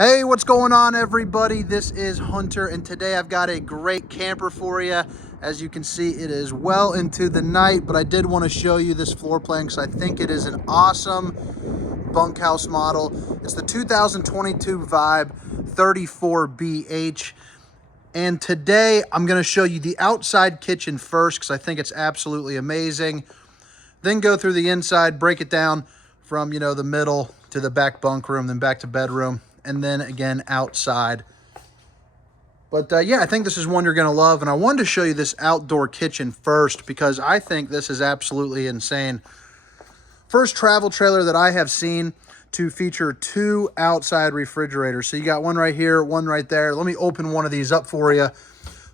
Hey, what's going on, everybody? This is Hunter, and today I've got a great camper for you. As you can see, it is well into the night, but I did want to show you this floor plan because I think it is an awesome bunkhouse model. It's the 2022 Vibe 34BH. And today I'm going to show you the outside kitchen first because I think it's absolutely amazing. Then go through the inside, break it down from, the middle to the back bunk room, then back to bedroom, and then again outside. But yeah, I think this is one you're going to love. And I wanted to show you this outdoor kitchen first because I think this is absolutely insane. First travel trailer that I have seen to feature two outside refrigerators. So you got one right here, one right there. Let me open one of these up for you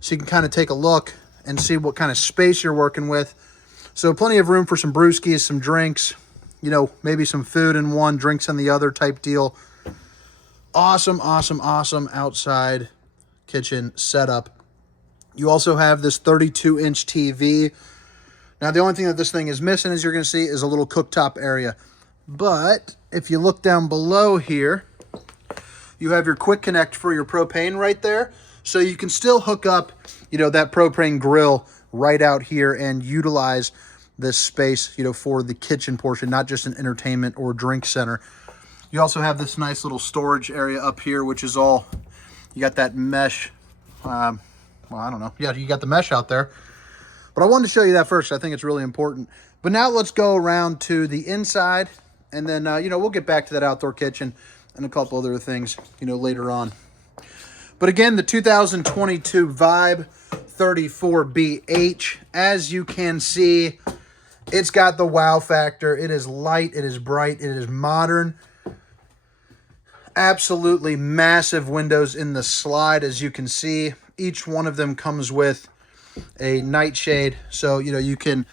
so you can kind of take a look and see what kind of space you're working with. So plenty of room for some brewskis, some drinks, maybe some food in one, drinks in the other type deal. Awesome, awesome, awesome outside kitchen setup. You also have this 32-inch TV. Now, the only thing that this thing is missing, as you're going to see, is a little cooktop area. But if you look down below here, you have your quick connect for your propane right there. So you can still hook up, that propane grill right out here and utilize this space, for the kitchen portion, not just an entertainment or drink center. You also have this nice little storage area up here, which is all, you got that mesh, well, I don't know. Yeah, you got the mesh out there. But I wanted to show you that first. I think it's really important. But now let's go around to the inside, and then, we'll get back to that outdoor kitchen and a couple other things, later on. But again, the 2022 Vibe 34BH, as you can see, it's got the wow factor. It is light, it is bright, it is modern. Absolutely massive windows in the slide, as you can see. Each one of them comes with a nightshade, so you can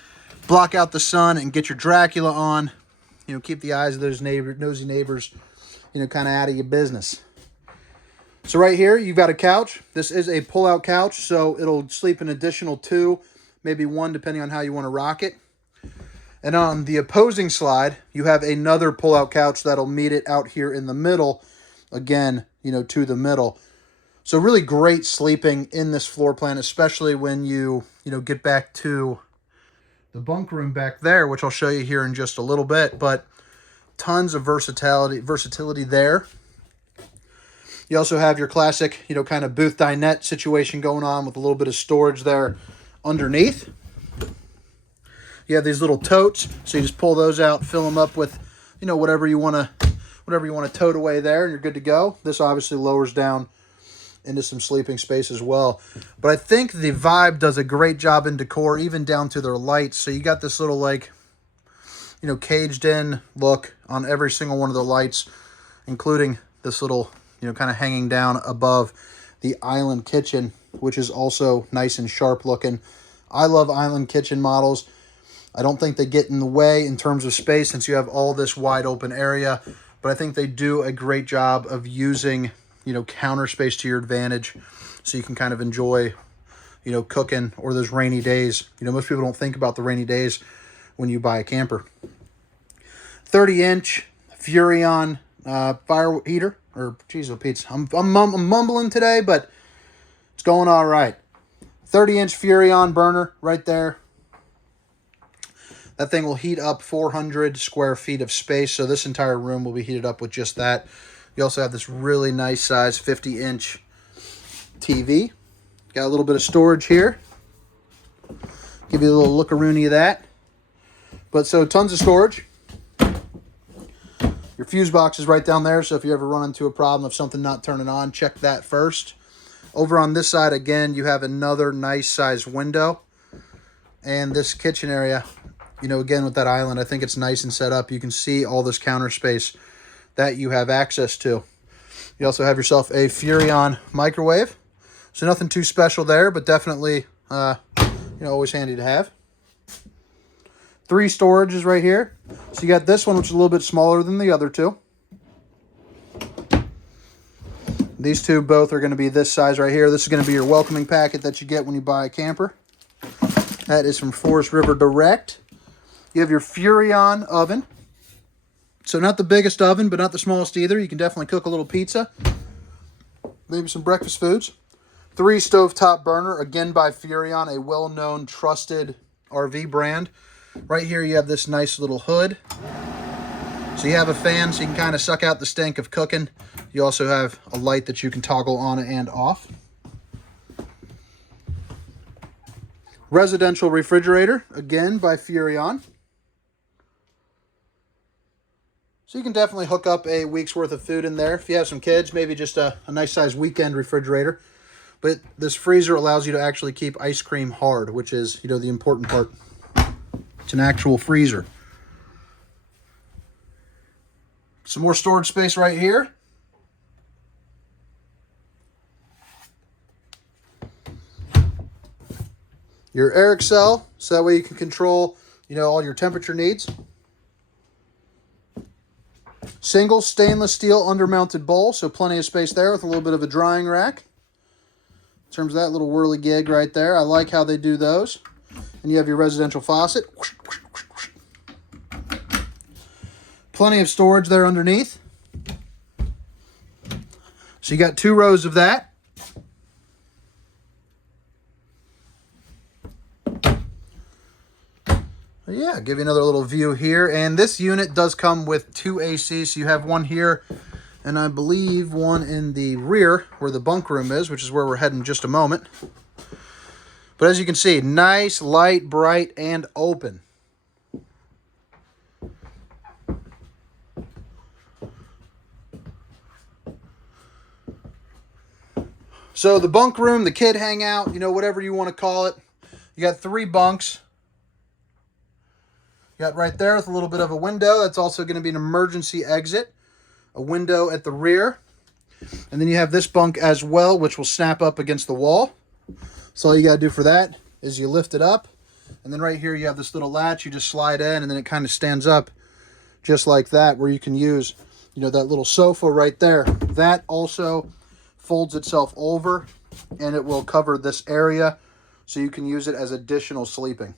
block out the sun and get your Dracula on. Keep the eyes of those nosy neighbors, kind of out of your business. So right here, you've got a couch. This is a pull-out couch, so it'll sleep an additional two, maybe one, depending on how you want to rock it. And on the opposing slide, you have another pull-out couch that'll meet it out here in the middle, again, to the middle. So really great sleeping in this floor plan, especially when you get back to the bunk room back there, which I'll show you here in just a little bit, but tons of versatility there. You also have your classic, kind of booth dinette situation going on with a little bit of storage there underneath. You have these little totes, so you just pull those out, fill them up with, whatever you want to tote away there, and you're good to go. This obviously lowers down into some sleeping space as well. But I think the Vibe does a great job in decor, even down to their lights. So you got this little, caged in look on every single one of the lights, including this little, kind of hanging down above the island kitchen, which is also nice and sharp looking. I love island kitchen models. I don't think they get in the way in terms of space since you have all this wide open area, but I think they do a great job of using, counter space to your advantage so you can kind of enjoy, cooking or those rainy days. Most people don't think about the rainy days when you buy a camper. 30-inch Furrion fire heater, or geez, oh Pete, I'm mumbling today, but it's going all right. 30-inch Furrion burner right there. That thing will heat up 400 square feet of space, so this entire room will be heated up with just that. You also have this really nice size 50-inch TV. Got a little bit of storage here. Give you a little look-a-rooney of that. But so tons of storage. Your fuse box is right down there, so if you ever run into a problem of something not turning on, check that first. Over on this side, again, you have another nice size window. And this kitchen area, again, with that island, I think it's nice and set up. You can see all this counter space that you have access to. You also have yourself a Furrion microwave. So nothing too special there, but definitely, always handy to have. 3 storages right here. So you got this one, which is a little bit smaller than the other two. These two both are going to be this size right here. This is going to be your welcoming packet that you get when you buy a camper. That is from Forest River Direct. You have your Furrion oven. So not the biggest oven, but not the smallest either. You can definitely cook a little pizza. maybe some breakfast foods. 3 stovetop burner, again by Furrion, a well-known, trusted RV brand. Right here you have this nice little hood. So you have a fan so you can kind of suck out the stink of cooking. You also have a light that you can toggle on and off. Residential refrigerator, again by Furrion. So you can definitely hook up a week's worth of food in there. If you have some kids, maybe just a nice size weekend refrigerator. But this freezer allows you to actually keep ice cream hard, which is, you know, the important part. It's an actual freezer. Some more storage space right here. Your air cell, so that way you can control, you know, all your temperature needs. Single stainless steel undermounted bowl, so plenty of space there with a little bit of a drying rack. In terms of that little whirly gig right there, I like how they do those. And you have your residential faucet. Plenty of storage there underneath. So you got 2 rows of that. Yeah, give you another little view here. And this unit does come with 2 ACs. So you have one here, and I believe one in the rear where the bunk room is, which is where we're heading in just a moment. But as you can see, nice, light, bright, and open. So the bunk room, the kid hangout, you know, whatever you want to call it. You got 3 bunks. You got right there with a little bit of a window. That's also going to be an emergency exit. A window at the rear. And then you have this bunk as well, which will snap up against the wall. So all you got to do for that is you lift it up. And then right here you have this little latch. You just slide in and then it kind of stands up just like that, where you can use, you know, that little sofa right there. That also folds itself over and it will cover this area so you can use it as additional sleeping.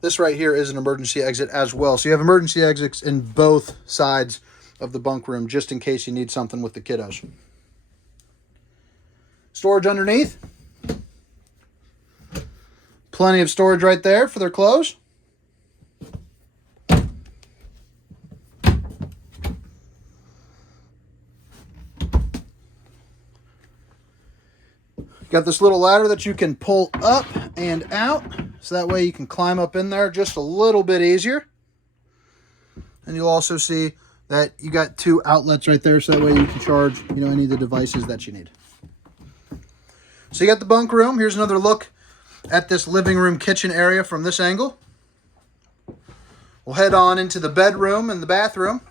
This right here is an emergency exit as well. So you have emergency exits in both sides of the bunk room just in case you need something with the kiddos. Storage underneath. Plenty of storage right there for their clothes. Got this little ladder that you can pull up and out, so that way you can climb up in there just a little bit easier. And you'll also see that you got 2 outlets right there, so that way you can charge, you know, any of the devices that you need. So you got the bunk room. Here's another look at this living room kitchen area from this angle. We'll head on into the bedroom and the bathroom.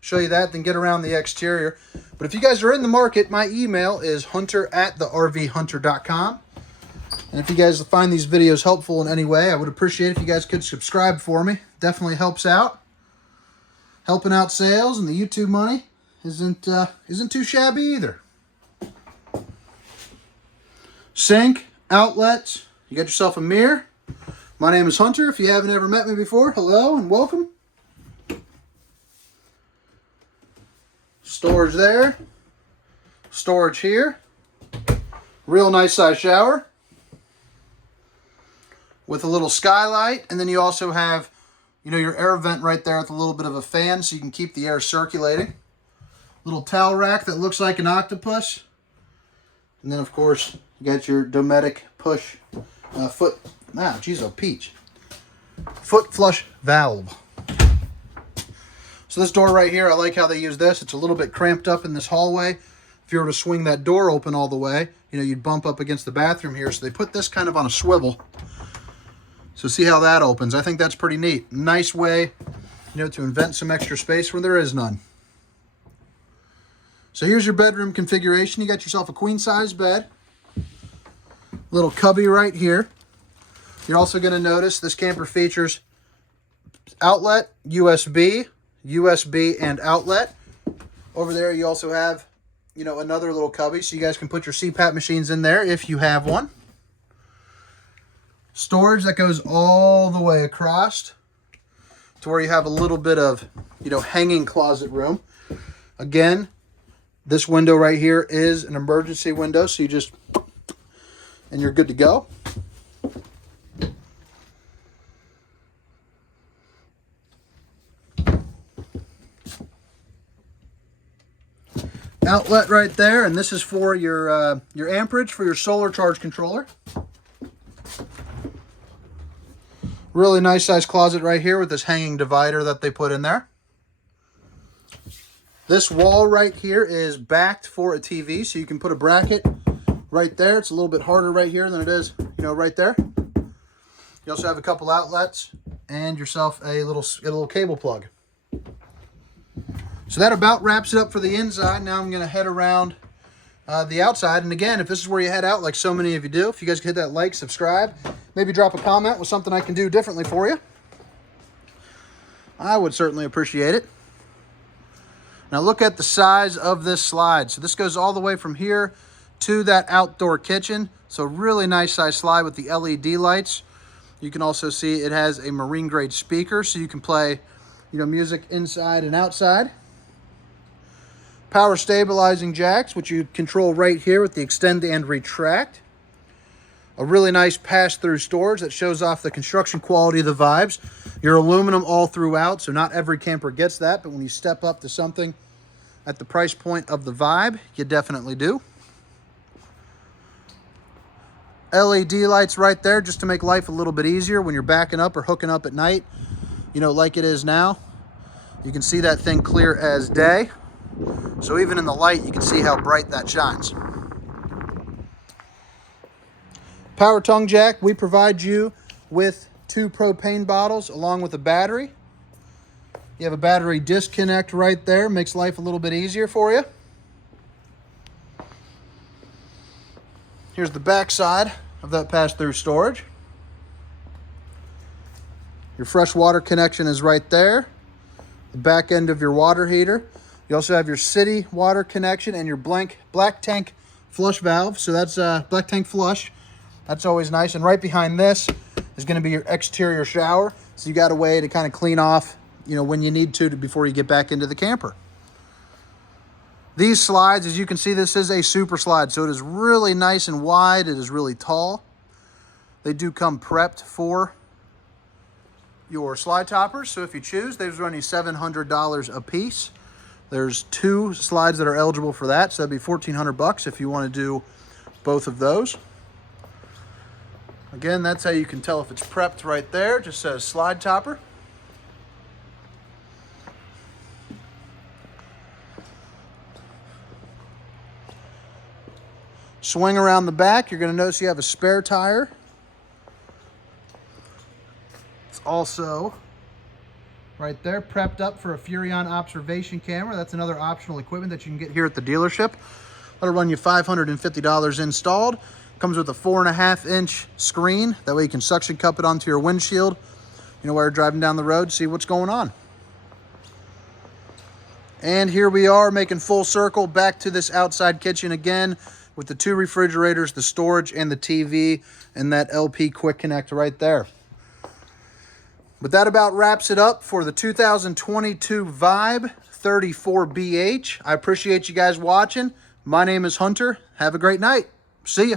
Show you that, then get around the exterior. But if you guys are in the market, my email is hunter@thervhunter.com. And if you guys find these videos helpful in any way, I would appreciate it if you guys could subscribe for me. Definitely helps out. Helping out sales, and the YouTube money isn't too shabby either. Sink, outlets. You got yourself a mirror. My name is Hunter. If you haven't ever met me before, hello and welcome. Storage there. Storage here. Real nice size shower with a little skylight. And then you also have, you know, your air vent right there with a little bit of a fan so you can keep the air circulating. Little towel rack that looks like an octopus. And then, of course, you got your Dometic push foot. Ah, geez, oh, peach. Foot flush valve. So this door right here, I like how they use this. It's a little bit cramped up in this hallway. If you were to swing that door open all the way, you know, you'd bump up against the bathroom here. So they put this kind of on a swivel. So see how that opens. I think that's pretty neat. Nice way, you know, to invent some extra space where there is none. So here's your bedroom configuration. You got yourself a queen size bed. Little cubby right here. You're also going to notice this camper features outlet, USB, and outlet. Over there you also have, you know, another little cubby so you guys can put your CPAP machines in there if you have one. Storage that goes all the way across to where you have a little bit of, you know, hanging closet room. Again, This window right here is an emergency window, so you just, and you're good to go. Outlet right there, and this is for your amperage for your solar charge controller. Really nice size closet right here with this hanging divider that they put in there. This wall right here is backed for a TV, so you can put a bracket right there. It's a little bit harder right here than it is, right there. You also have a couple outlets and yourself a little cable plug. So that about wraps it up for the inside. Now I'm going to head around the outside. And again, if this is where you head out, like so many of you do, if you guys could hit that like, subscribe, maybe drop a comment with something I can do differently for you, I would certainly appreciate it. Now look at the size of this slide. So this goes all the way from here to that outdoor kitchen. So really nice size slide with the LED lights. You can also see it has a marine grade speaker, so you can play music inside and outside. Power stabilizing jacks, which you control right here with the extend and retract. A really nice pass-through storage that shows off the construction quality of the Vibes. Your aluminum all throughout, so not every camper gets that, but when you step up to something at the price point of the Vibe, you definitely do. LED lights right there just to make life a little bit easier when you're backing up or hooking up at night, like it is now. You can see that thing clear as day. So even in the light, you can see how bright that shines. Power tongue jack, we provide you with 2 propane bottles along with a battery. You have a battery disconnect right there, makes life a little bit easier for you. Here's the back side of that pass-through storage. Your fresh water connection is right there. The back end of your water heater. You also have your city water connection and your black tank flush valve. So that's black tank flush. That's always nice. And right behind this is going to be your exterior shower. So you got a way to kind of clean off, when you need to before you get back into the camper. These slides, as you can see, this is a super slide. So it is really nice and wide. It is really tall. They do come prepped for your slide toppers. So if you choose, they're running $700 a piece. There's 2 slides that are eligible for that, so that'd be $1,400 if you want to do both of those. Again, that's how you can tell if it's prepped right there. It just says slide topper. Swing around the back, you're going to notice you have a spare tire. It's also right there, prepped up for a Furrion observation camera. That's another optional equipment that you can get here at the dealership. That'll run you $550 installed. Comes with a 4.5-inch screen. That way you can suction cup it onto your windshield, while you're driving down the road, see what's going on. And here we are making full circle back to this outside kitchen again with the 2 refrigerators, the storage, and the TV, and that LP quick connect right there. But that about wraps it up for the 2022 Vibe 34BH. I appreciate you guys watching. My name is Hunter. Have a great night. See ya.